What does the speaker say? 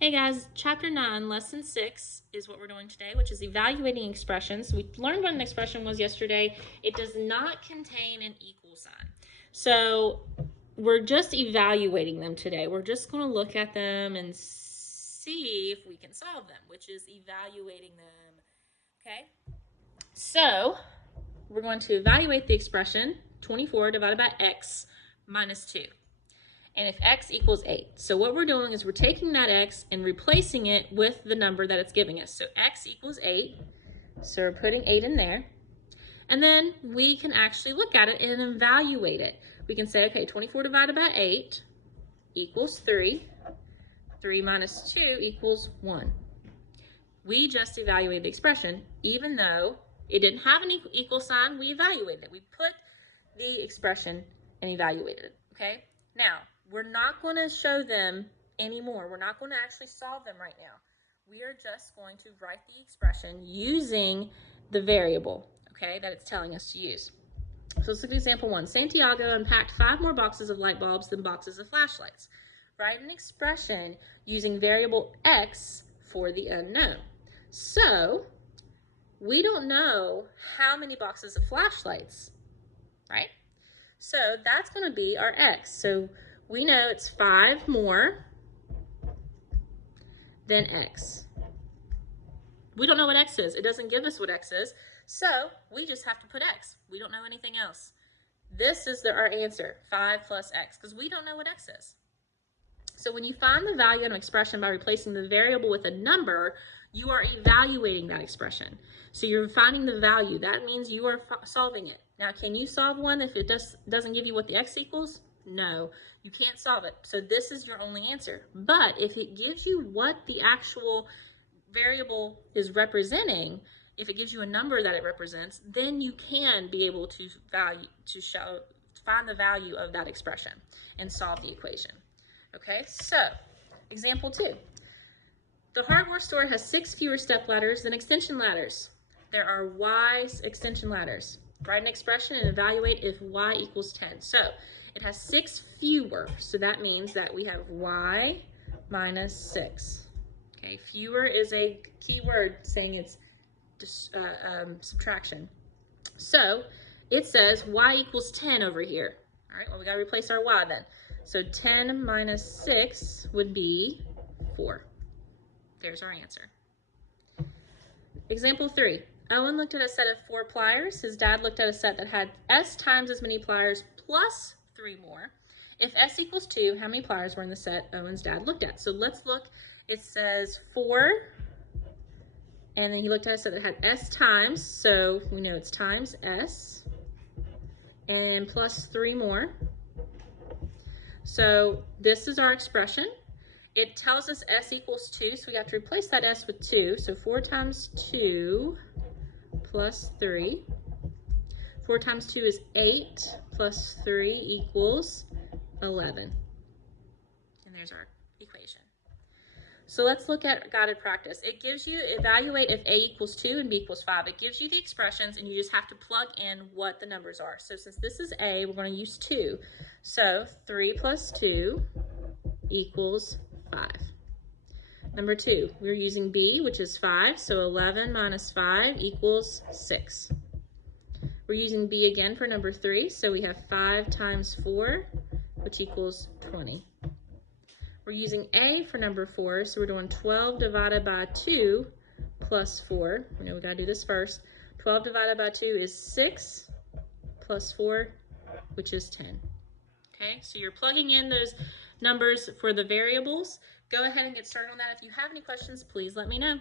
Hey guys, chapter 9, lesson 6 is what we're doing today, which is evaluating expressions. We learned what an expression was yesterday. It does not contain an equal sign. So we're just evaluating them today. We're just going to look at them and see if we can solve them, which is evaluating them. Okay? So we're going to evaluate the expression 24 divided by x minus 2. And if x equals 8. So what we're doing is we're taking that x and replacing it with the number that it's giving us. So x equals 8. So we're putting 8 in there. And then we can actually look at it and evaluate it. We can say, okay, 24 divided by 8 equals 3. 3 minus 2 equals 1. We just evaluated the expression. Even though it didn't have an equal sign, we evaluated it. We put the expression and evaluated it, okay? Now, we're not going to show them anymore. We're not going to actually solve them right now. We are just going to write the expression using the variable, okay, that it's telling us to use. So let's look at example 1. Santiago unpacked 5 more boxes of light bulbs than boxes of flashlights. Write an expression using variable x for the unknown. So we don't know how many boxes of flashlights, right? So that's going to be our x. So we know it's 5 more than x. We don't know what x is. It doesn't give us what x is. So we just have to put x. We don't know anything else. This is our answer, 5 plus x, because we don't know what x is. So when you find the value of an expression by replacing the variable with a number, you are evaluating that expression. So you're finding the value. That means you are solving it. Now, can you solve one if it doesn't give you what the x equals? No, you can't solve it. So this is your only answer. But if it gives you what the actual variable is representing, if it gives you a number that it represents, then you can be able to find the value of that expression and solve the equation. Okay, so example 2. The hardware store has 6 fewer step ladders than extension ladders. There are y extension ladders. Write an expression and evaluate if y equals 10. So it has 6 fewer. So that means that we have y minus 6. Okay, fewer is a key word saying it's subtraction. So it says y equals 10 over here. All right, well, we got to replace our y then. So 10 minus 6 would be 4. There's our answer. Example 3. Owen looked at a set of 4 pliers. His dad looked at a set that had S times as many pliers plus 3 more. If S equals 2, how many pliers were in the set Owen's dad looked at? So let's look. It says 4, and then he looked at a set that had S times, so we know it's times S, and plus 3 more. So this is our expression. It tells us S equals 2, so we have to replace that S with 2. So 4 times 2 plus 3. 4 times 2 is 8 plus 3 equals 11. And there's our equation. So let's look at guided practice. It gives you, evaluate if A equals 2 and B equals 5. It gives you the expressions and you just have to plug in what the numbers are. So since this is A, we're going to use 2. So 3 plus 2 equals 5. Number 2, we're using B, which is 5, so 11 minus 5 equals 6. We're using B again for number 3, so we have 5 times 4, which equals 20. We're using A for number 4, so we're doing 12 divided by 2 plus 4. We know we gotta do this first. 12 divided by 2 is 6 plus 4, which is 10. Okay, so you're plugging in those numbers for the variables. Go ahead and get started on that. If you have any questions, please let me know.